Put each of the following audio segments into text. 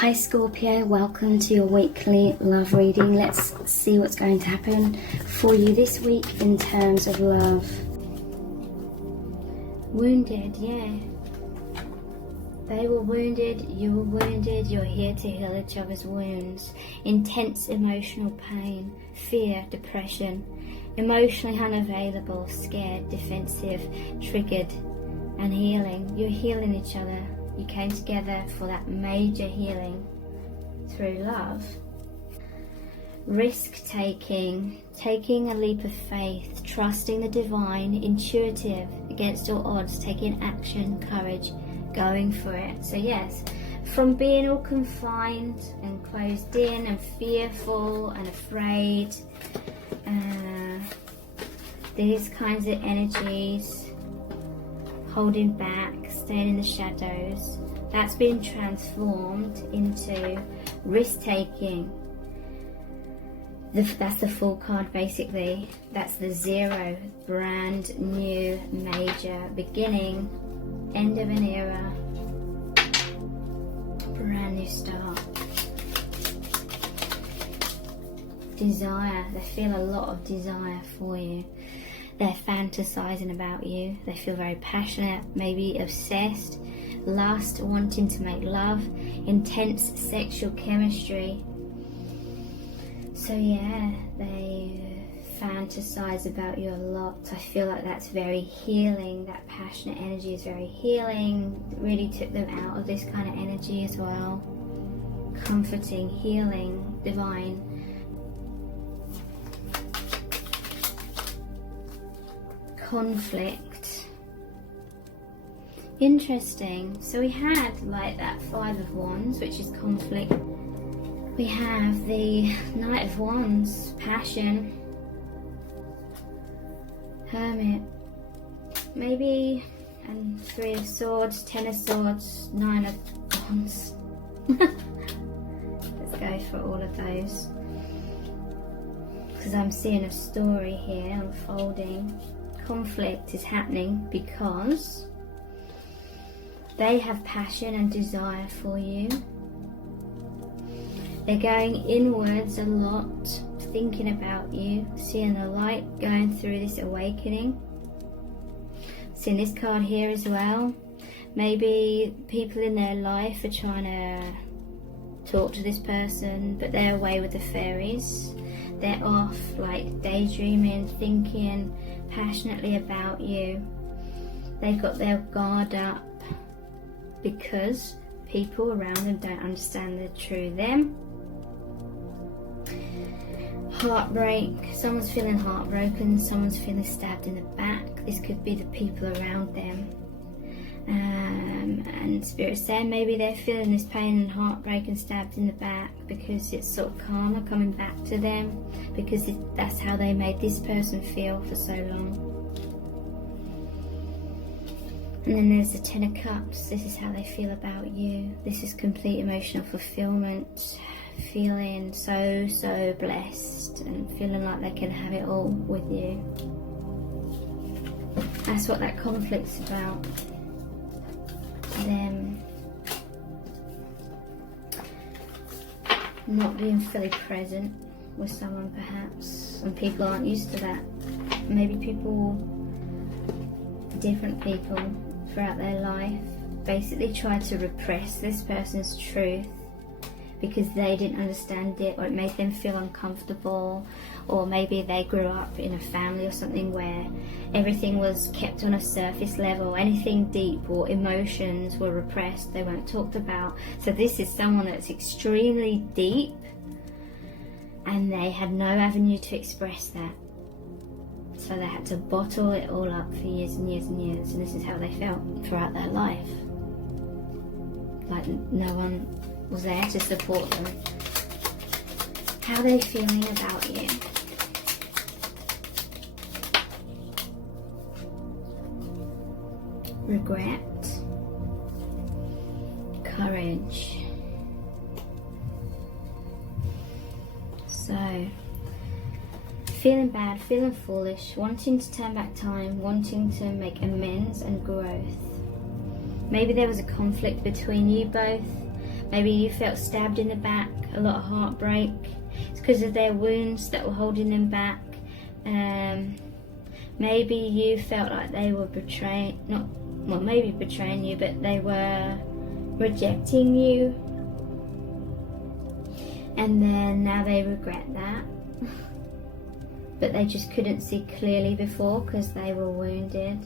Hi Scorpio, welcome to your weekly love reading. Let's see what's going to happen for you this week in terms of love. Wounded, yeah. They were wounded, you were wounded, you're here to heal each other's wounds. Intense emotional pain, fear, depression, emotionally unavailable, scared, defensive, triggered, and healing. You're healing each other. You came together for that major healing through love. Risk taking, taking a leap of faith, trusting the divine, intuitive, against all odds, taking action, courage, going for it. So yes, from being all confined and closed in and fearful and afraid, these kinds of energies, holding back, staying in the shadows, that's been transformed into risk-taking. That's the full card basically. That's the zero, brand new, major beginning, end of an era, brand new start. Desire, they feel a lot of desire for you. They're fantasizing about you. They feel very passionate, maybe obsessed, lust, wanting to make love, intense sexual chemistry. So yeah, they fantasize about you a lot. I feel like that's very healing. That passionate energy is very healing. It really took them out of this kind of energy as well. Comforting, healing, divine. Conflict. Interesting. So we had like that Five of Wands, which is conflict. We have the Knight of Wands, passion. Hermit. Maybe, and Three of Swords, Ten of Swords, Nine of Wands. Let's go for all of those. Because I'm seeing a story here unfolding. Conflict is happening because they have passion and desire for you. They're going inwards a lot, thinking about you, seeing the light, going through this awakening. Seeing this card here as well. Maybe people in their life are trying to talk to this person, but they're away with the fairies. They're off, like daydreaming, thinking passionately about you. They've got their guard up because people around them don't understand the true them. Heartbreak. Someone's feeling heartbroken. Someone's feeling stabbed in the back. This could be the people around them. And Spirit's saying maybe they're feeling this pain and heartbreak and stabbed in the back because it's sort of karma coming back to them, because that's how they made this person feel for so long. And then there's the Ten of Cups. This is how they feel about you. This is complete emotional fulfillment, feeling so blessed and feeling like they can have it all with you. That's what that conflict's about. Them not being fully present with someone perhaps, and people aren't used to that. Maybe different people throughout their life basically try to repress this person's truth because they didn't understand it, or it made them feel uncomfortable, or maybe they grew up in a family or something where everything was kept on a surface level. Anything deep or emotions were repressed, they weren't talked about. So this is someone that's extremely deep and they had no avenue to express that. So they had to bottle it all up for years and years and years, and this is how they felt throughout their life. Like no one was there to support them. How are they feeling about you? Regret, courage. So, feeling bad, feeling foolish, wanting to turn back time, wanting to make amends and growth. Maybe there was a conflict between you both. Maybe you felt stabbed in the back, a lot of heartbreak. It's because of their wounds that were holding them back. Maybe you felt like they were betraying you, but they were rejecting you. And then now they regret that. But they just couldn't see clearly before because they were wounded.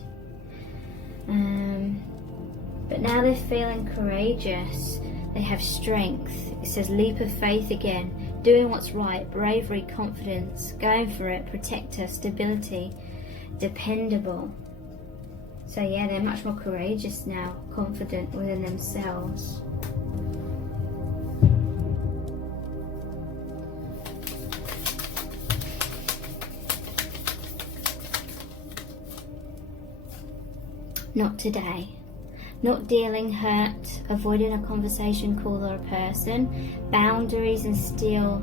But now they're feeling courageous. They have strength. It says leap of faith again. Doing what's right, bravery, confidence, going for it, protector, stability, dependable. So yeah, they're much more courageous now, confident within themselves. Not today. Not dealing hurt, avoiding a conversation, call, or a person, boundaries, and still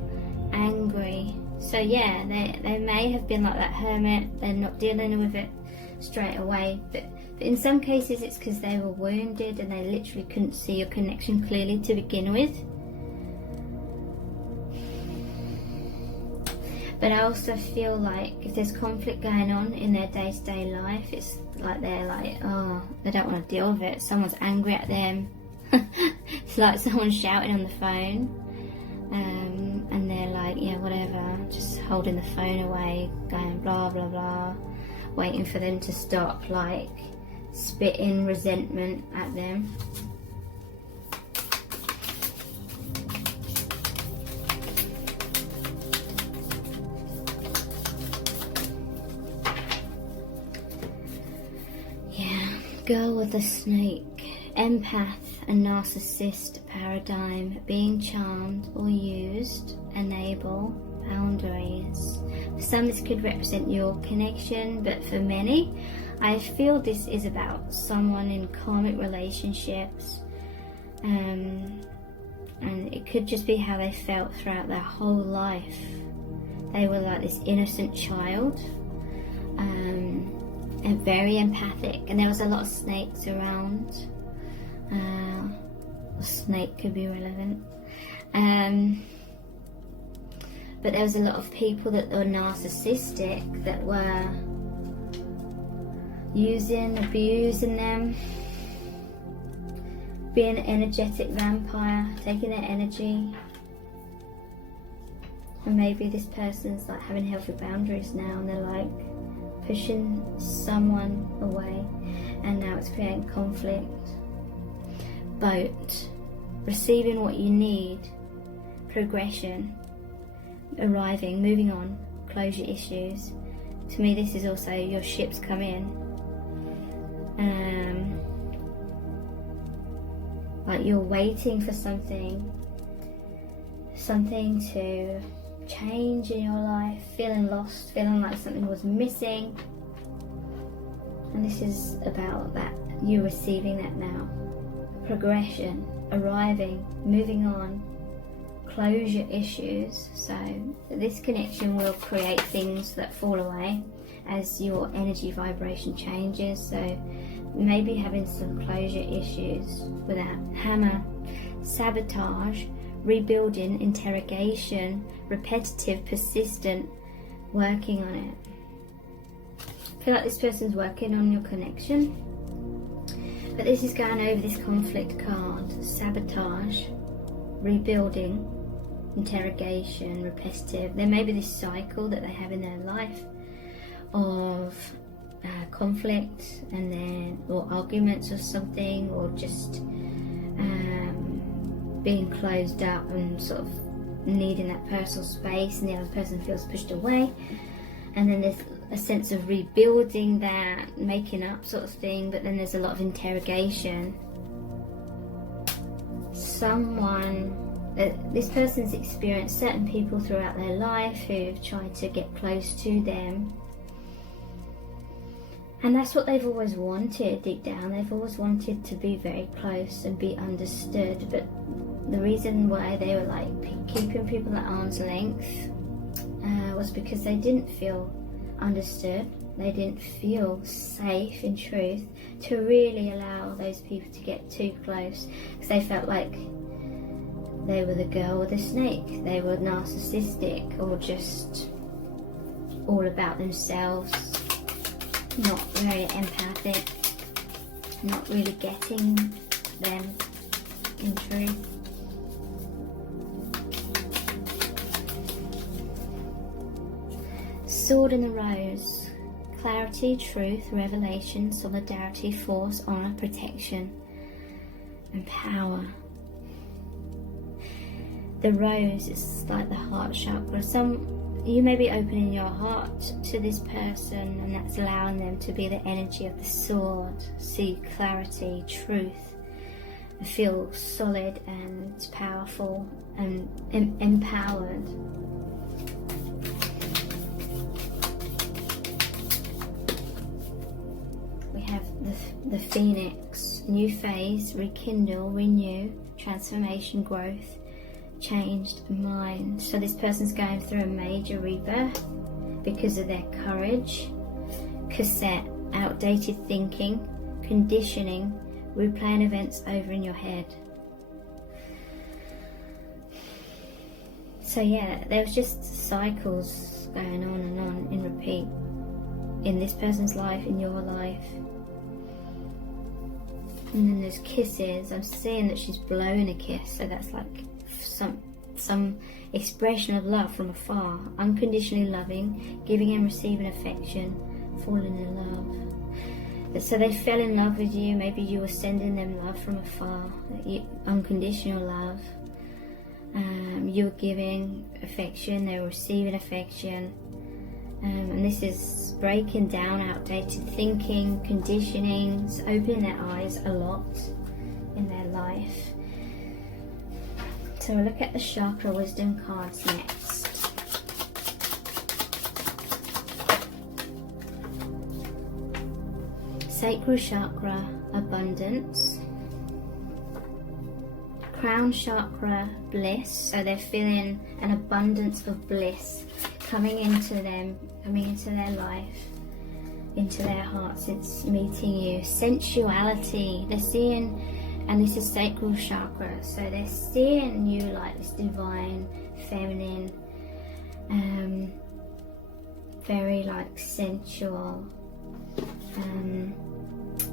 angry. So yeah, they may have been like that hermit. They're not dealing with it straight away, but in some cases it's because they were wounded and they literally couldn't see your connection clearly to begin with. But I also feel like if there's conflict going on in their day-to-day life, it's like they're like, oh, they don't want to deal with it. Someone's angry at them. It's like someone's shouting on the phone. And they're like, yeah, whatever, just holding the phone away, going blah, blah, blah, waiting for them to stop, like spitting resentment at them. Girl with a snake, empath and narcissist paradigm, being charmed or used, enable, boundaries. For some this could represent your connection, but for many I feel this is about someone in karmic relationships, and it could just be how they felt throughout their whole life. They were like this innocent child, and very empathic, and there was a lot of snakes around. A snake could be relevant, but there was a lot of people that were narcissistic, that were using, abusing them, being an energetic vampire, taking their energy. And maybe this person's like having healthy boundaries now, and they're like pushing someone away, and now it's creating conflict. Boat, receiving what you need, progression, arriving, moving on, closure issues. To me this is also your ship's come in. Like you're waiting for something to change in your life, feeling lost, feeling like something was missing, and this is about that, you receiving that now. Progression, arriving, moving on, closure issues. So this connection will create things that fall away as your energy vibration changes. So maybe having some closure issues with that. Hammer, sabotage, rebuilding, interrogation, repetitive, persistent, working on it. I feel like this person's working on your connection, but this is going over this conflict card. Sabotage, rebuilding, interrogation, repetitive. There may be this cycle that they have in their life of conflict, and then or arguments or something, or just being closed up and sort of needing that personal space, and the other person feels pushed away. And then there's a sense of rebuilding that, making up sort of thing, but then there's a lot of interrogation. This person's experienced certain people throughout their life who've tried to get close to them, and that's what they've always wanted deep down. They've always wanted to be very close and be understood, but the reason why they were like keeping people at arm's length was because they didn't feel understood. They didn't feel safe, in truth, to really allow those people to get too close, because they felt like they were the girl with the snake. They were narcissistic, or just all about themselves, not very empathic, not really getting them in truth. Sword and the Rose. Clarity, truth, revelation, solidarity, force, honor, protection, and power. The rose is like the heart chakra. You may be opening your heart to this person, and that's allowing them to be the energy of the sword. See clarity, truth, feel solid and powerful and empowered. We have the phoenix, new phase, rekindle, renew, transformation, growth, changed mind. So this person's going through a major rebirth because of their courage, cassette, outdated thinking, conditioning, replaying events over in your head. So yeah, there was just cycles going on and on in repeat in this person's life, in your life. And then there's kisses. I'm seeing that she's blowing a kiss, so that's like some expression of love from afar, unconditionally loving, giving and receiving affection, falling in love. So they fell in love with you. Maybe you were sending them love from afar, unconditional love. You were giving affection, they were receiving affection. And this is breaking down outdated thinking, conditionings, opening their eyes a lot in their life. So we'll look at the chakra wisdom cards next. Sacral chakra, abundance. Crown chakra, bliss. So they're feeling an abundance of bliss coming into them, coming into their life, into their hearts. It's meeting you. Sensuality. They're seeing, and this is sacral chakra, so they're seeing you like this divine, feminine, very like sensual,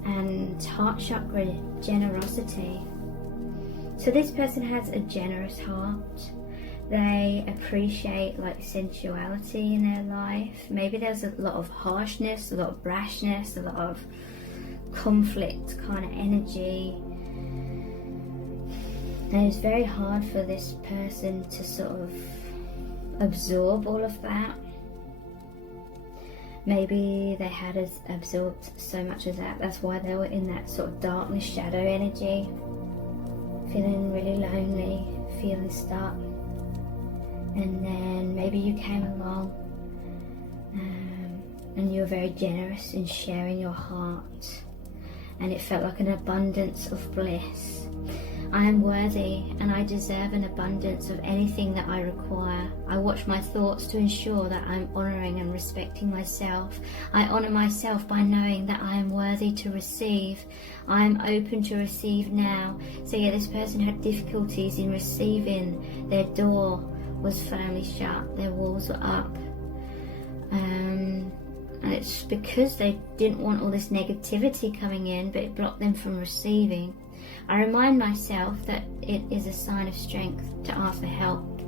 and heart chakra, generosity. So this person has a generous heart. They appreciate like sensuality in their life. Maybe there's a lot of harshness, a lot of brashness, a lot of conflict kind of energy. And it's very hard for this person to sort of absorb all of that. Maybe they had absorbed so much of that. That's why they were in that sort of darkness, shadow energy. Feeling really lonely, feeling stuck. And then maybe you came along and you were very generous in sharing your heart. And it felt like an abundance of bliss. I am worthy and I deserve an abundance of anything that I require. I watch my thoughts to ensure that I'm honouring and respecting myself. I honour myself by knowing that I am worthy to receive. I am open to receive now. So yeah, this person had difficulties in receiving. Their door was firmly shut. Their walls were up. And it's because they didn't want all this negativity coming in, but it blocked them from receiving. I remind myself that it is a sign of strength to ask for help.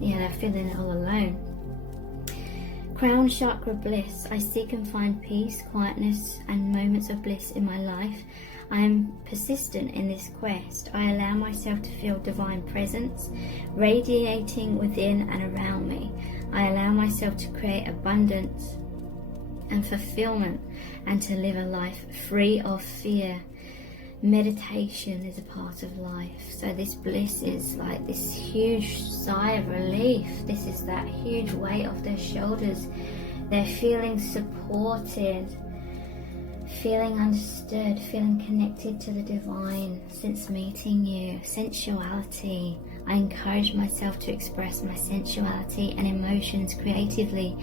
Yeah, they're feeling all alone. Crown chakra, bliss. I seek and find peace, quietness, and moments of bliss in my life. I am persistent in this quest. I allow myself to feel divine presence radiating within and around me. I allow myself to create abundance and fulfillment and to live a life free of fear. Meditation is a part of life. So this bliss is like this huge sigh of relief. This is that huge weight off their shoulders. They're feeling supported, feeling understood, feeling connected to the divine since meeting you. Sensuality. I encourage myself to express my sensuality and emotions creatively,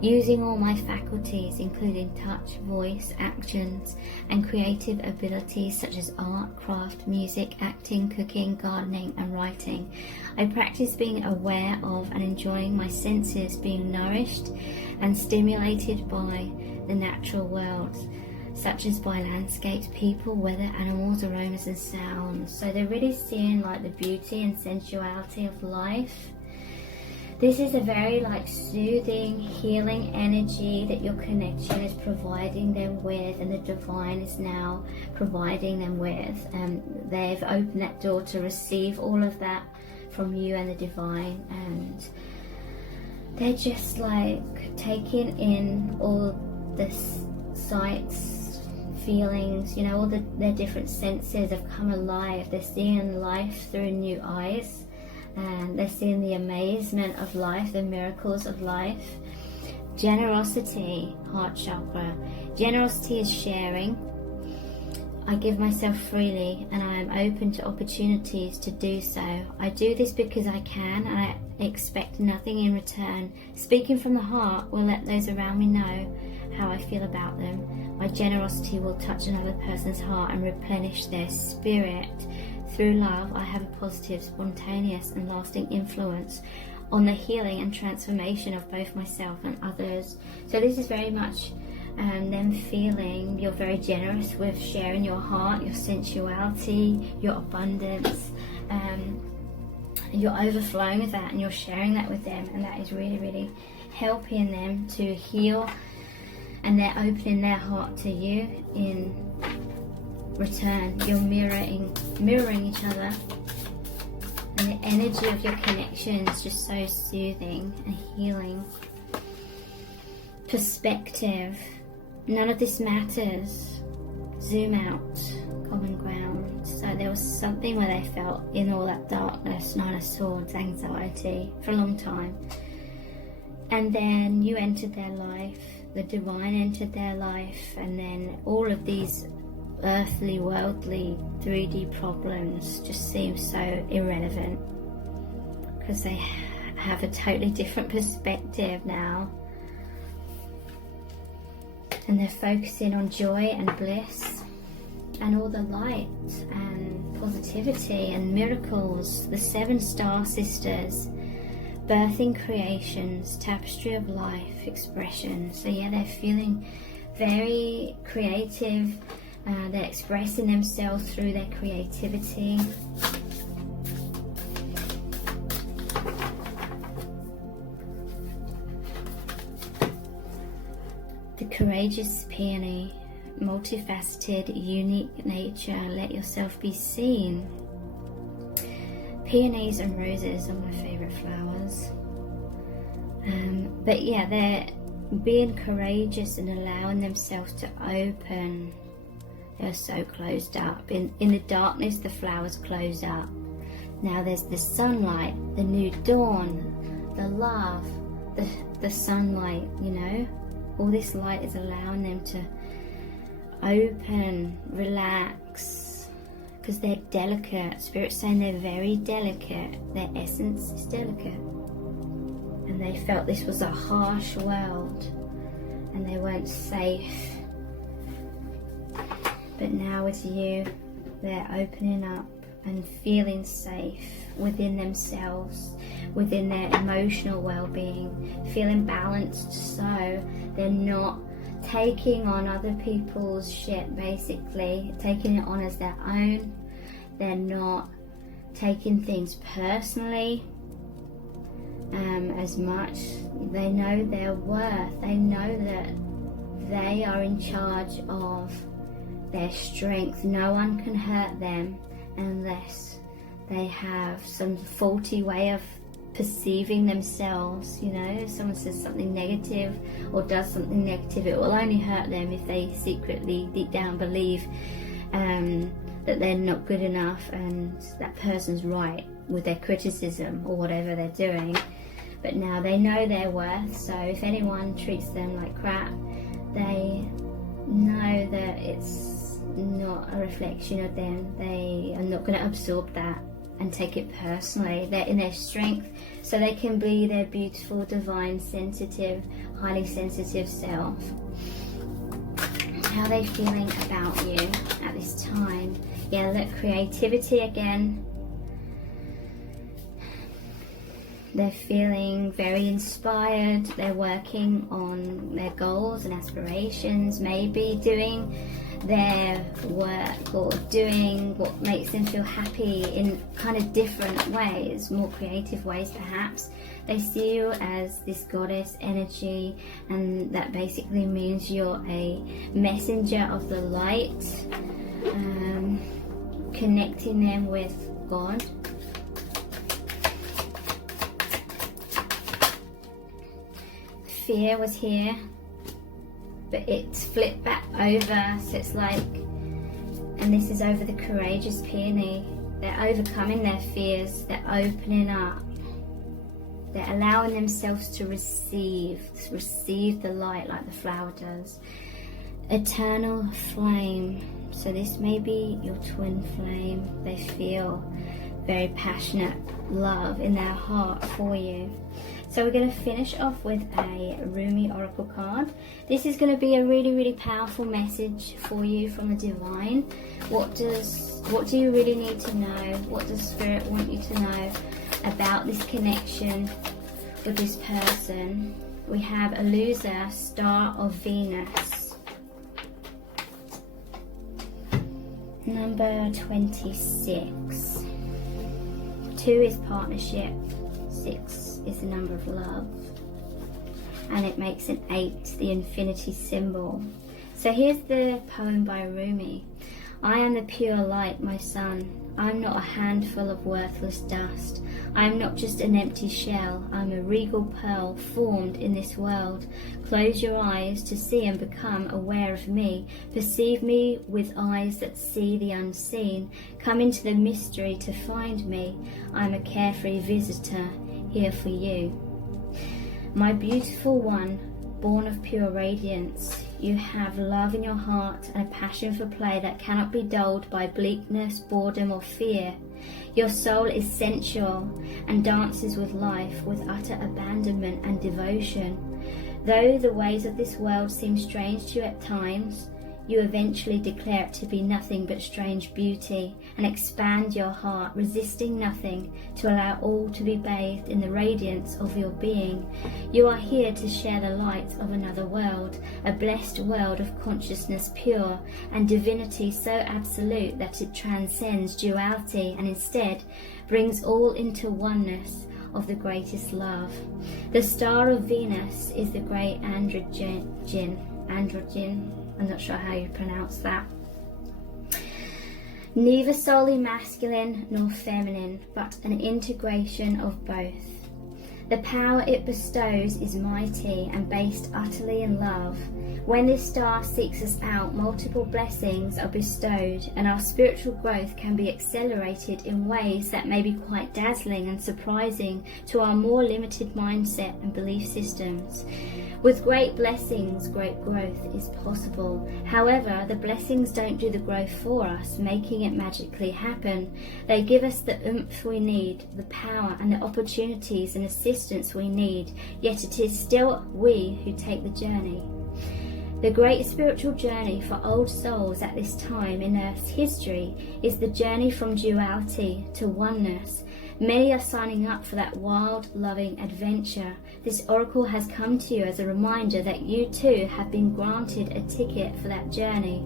using all my faculties, including touch, voice, actions, and creative abilities such as art, craft, music, acting, cooking, gardening, and writing. I practice being aware of and enjoying my senses being nourished and stimulated by the natural world, such as by landscapes, people, weather, animals, aromas, and sounds. So they're really seeing like the beauty and sensuality of life. This is a very like soothing, healing energy that your connection is providing them with, and the divine is now providing them with. They've opened that door to receive all of that from you and the divine, and they're just like taking in all the sights, feelings, you know, all their different senses have come alive. They're seeing life through new eyes. And they're seeing the amazement of life, the miracles of life. Generosity, heart chakra. Generosity is sharing. I give myself freely and I am open to opportunities to do so. I do this because I can and I expect nothing in return. Speaking from the heart will let those around me know how I feel about them. My generosity will touch another person's heart and replenish their spirit. Through love, I have a positive, spontaneous and lasting influence on the healing and transformation of both myself and others. So this is very much them feeling you're very generous with sharing your heart, your sensuality, your abundance. You're overflowing with that and you're sharing that with them, and that is really, really helping them to heal, and they're opening their heart to you in return. You're mirroring each other, and the energy of your connection is just so soothing and healing. Perspective. None of this matters. Zoom out. Common ground. So there was something where they felt in all that darkness, Nine of Swords, anxiety for a long time, and then you entered their life, the divine entered their life, and then all of these earthly, worldly, 3D problems just seem so irrelevant because they have a totally different perspective now, and they're focusing on joy and bliss and all the light and positivity and miracles. The 7 star sisters, birthing creations, tapestry of life, expression. So yeah, they're feeling very creative. They're expressing themselves through their creativity. The courageous peony, multifaceted, unique nature. Let yourself be seen. Peonies and roses are my favourite flowers. But yeah, they're being courageous and allowing themselves to open. They're so closed up. In the darkness, the flowers close up. Now there's the sunlight, the new dawn, the love, the sunlight, you know. All this light is allowing them to open, relax, because they're delicate. Spirit's saying they're very delicate. Their essence is delicate. And they felt this was a harsh world and they weren't safe. But now with you, they're opening up and feeling safe within themselves, within their emotional well-being, feeling balanced, so they're not taking on other people's shit, basically, taking it on as their own. They're not taking things personally as much. They know their worth. They know that they are in charge of their strength. No one can hurt them unless they have some faulty way of perceiving themselves. You know, if someone says something negative or does something negative, it will only hurt them if they secretly deep down believe that they're not good enough and that person's right with their criticism or whatever they're doing. But now they know their worth, so if anyone treats them like crap, they know that it's not a reflection of them. They are not going to absorb that and take it personally. They're in their strength, so they can be their beautiful, divine, sensitive, highly sensitive self. How are they feeling about you at this time? Yeah, look, creativity again. They're feeling very inspired. They're working on their goals and aspirations, maybe doing their work or doing what makes them feel happy in kind of different ways, more creative ways perhaps. They see you as this goddess energy, and that basically means you're a messenger of the light, connecting them with God. Fear was here, but it's flipped back over, so it's like, and this is over the courageous peony. They're overcoming their fears, they're opening up, they're allowing themselves to receive the light like the flower does. Eternal flame, so this may be your twin flame. They feel very passionate love in their heart for you. So we're going to finish off with a Rumi Oracle card. This is going to be a really, really powerful message for you from the divine. What do you really need to know? What does Spirit want you to know about this connection with this person? We have a loser, Star of Venus. Number 26. 2 is partnership. 6 is the number of love, and it makes an 8 the infinity symbol. So here's the poem by Rumi. I am the pure light, my son. I'm not a handful of worthless dust. I am not just an empty shell. I'm a regal pearl formed in this world. Close your eyes to see and become aware of me. Perceive me with eyes that see the unseen. Come into the mystery to find me. I'm a carefree visitor here for you. My beautiful one, born of pure radiance, you have love in your heart and a passion for play that cannot be dulled by bleakness, boredom or fear. Your soul is sensual and dances with life with utter abandonment and devotion. Though the ways of this world seem strange to you at times, you eventually declare it to be nothing but strange beauty and expand your heart, resisting nothing, to allow all to be bathed in the radiance of your being. You are here to share the light of another world, a blessed world of consciousness pure and divinity so absolute that it transcends duality and instead brings all into oneness of the greatest love. The Star of Venus is the great androgen. I'm not sure how you pronounce that. Neither solely masculine nor feminine, but an integration of both. The power it bestows is mighty and based utterly in love. When this star seeks us out, multiple blessings are bestowed, and our spiritual growth can be accelerated in ways that may be quite dazzling and surprising to our more limited mindset and belief systems. With great blessings, great growth is possible. However, the blessings don't do the growth for us, making it magically happen. They give us the oomph we need, the power and the opportunities and assistance we need, yet it is still we who take the journey. The great spiritual journey for old souls at this time in Earth's history is the journey from duality to oneness. Many are signing up for that wild, loving adventure. This oracle has come to you as a reminder that you too have been granted a ticket for that journey.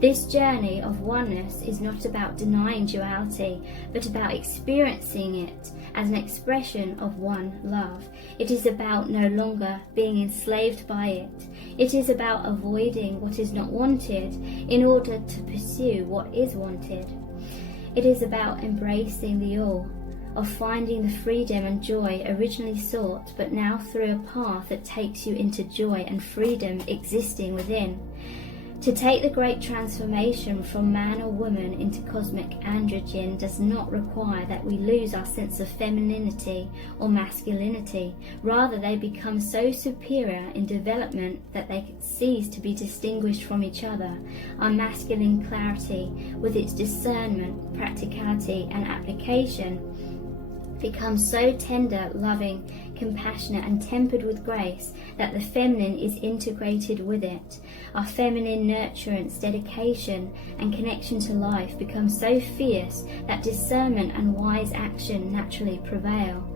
This journey of oneness is not about denying duality, but about experiencing it as an expression of one love. It is about no longer being enslaved by it. It is about avoiding what is not wanted in order to pursue what is wanted. It is about embracing the all, of finding the freedom and joy originally sought, but now through a path that takes you into joy and freedom existing within. To take the great transformation from man or woman into cosmic androgen does not require that we lose our sense of femininity or masculinity. Rather, they become so superior in development that they cease to be distinguished from each other. Our masculine clarity, with its discernment, practicality and application, becomes so tender, loving, compassionate and tempered with grace that the feminine is integrated with it. Our feminine nurturance, dedication and connection to life becomes so fierce that discernment and wise action naturally prevail.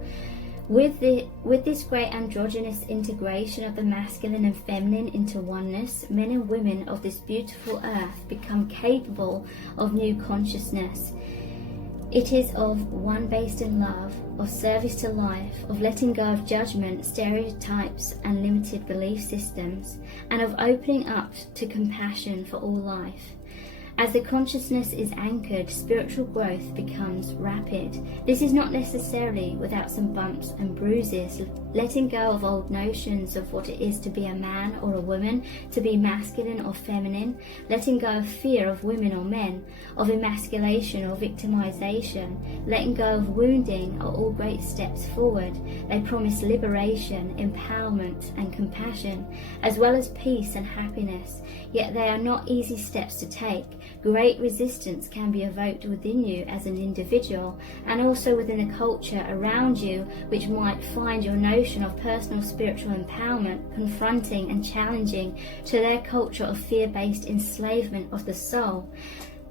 With this great androgynous integration of the masculine and feminine into oneness, men and women of this beautiful earth become capable of new consciousness. It is of one based in love, of service to life, of letting go of judgment, stereotypes and limited belief systems, and of opening up to compassion for all life. As the consciousness is anchored, spiritual growth becomes rapid. This is not necessarily without some bumps and bruises. Letting go of old notions of what it is to be a man or a woman, to be masculine or feminine, letting go of fear of women or men, of emasculation or victimization, letting go of wounding are all great steps forward. They promise liberation, empowerment and compassion, as well as peace and happiness. Yet they are not easy steps to take. Great resistance can be evoked within you as an individual and also within a culture around you which might find your notion of personal spiritual empowerment confronting and challenging to their culture of fear-based enslavement of the soul.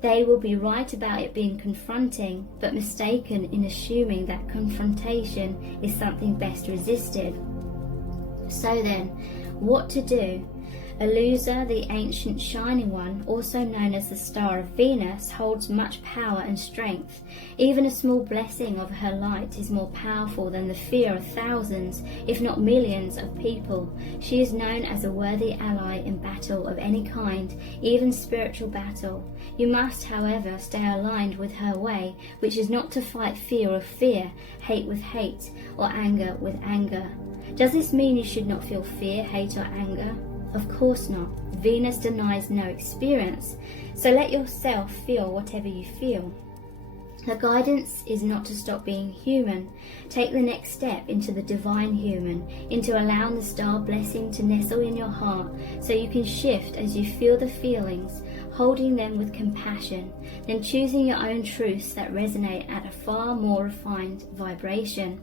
They will be right about it being confronting, but mistaken in assuming that confrontation is something best resisted. So then, what to do? Elusa, the ancient shining one, also known as the star of Venus, holds much power and strength. Even a small blessing of her light is more powerful than the fear of thousands, if not millions, of people. She is known as a worthy ally in battle of any kind, even spiritual battle. You must, however, stay aligned with her way, which is not to fight fear with fear, hate with hate, or anger with anger. Does this mean you should not feel fear, hate, or anger? Of course not. Venus denies no experience, so let yourself feel whatever you feel. Her guidance is not to stop being human. Take the next step into the divine human, into allowing the star blessing to nestle in your heart so you can shift as you feel the feelings, holding them with compassion, then choosing your own truths that resonate at a far more refined vibration.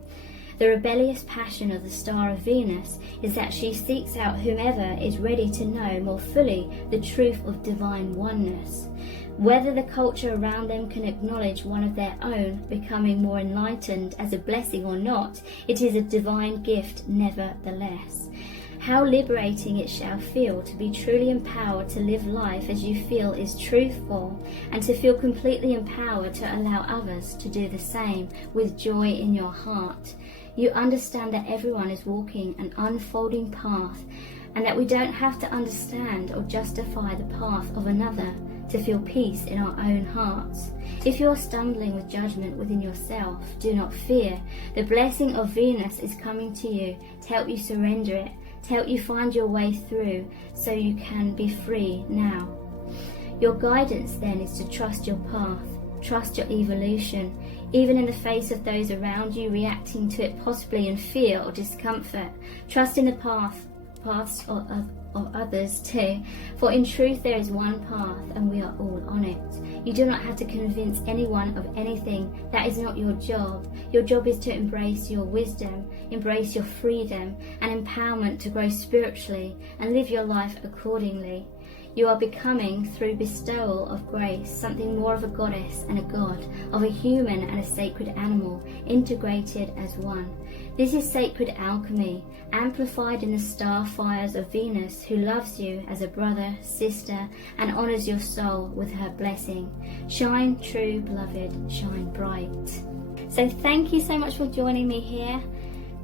The rebellious passion of the star of Venus is that she seeks out whomever is ready to know more fully the truth of divine oneness. Whether the culture around them can acknowledge one of their own becoming more enlightened as a blessing or not, it is a divine gift nevertheless. How liberating it shall feel to be truly empowered to live life as you feel is truthful, and to feel completely empowered to allow others to do the same with joy in your heart. You understand that everyone is walking an unfolding path, and that we don't have to understand or justify the path of another to feel peace in our own hearts. If you are stumbling with judgment within yourself, do not fear. The blessing of Venus is coming to you to help you surrender it, to help you find your way through so you can be free now. Your guidance then is to trust your path, trust your evolution, even in the face of those around you reacting to it possibly in fear or discomfort. Trust in the paths of others too, for in truth there is one path and we are all on it. You do not have to convince anyone of anything. That is not your job. Your job is to embrace your wisdom, embrace your freedom and empowerment to grow spiritually and live your life accordingly. You are becoming, through bestowal of grace, something more of a goddess and a god, of a human and a sacred animal, integrated as one. This is sacred alchemy, amplified in the star fires of Venus, who loves you as a brother, sister, and honors your soul with her blessing. Shine true, beloved, shine bright. So thank you so much for joining me here.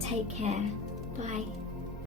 Take care. Bye.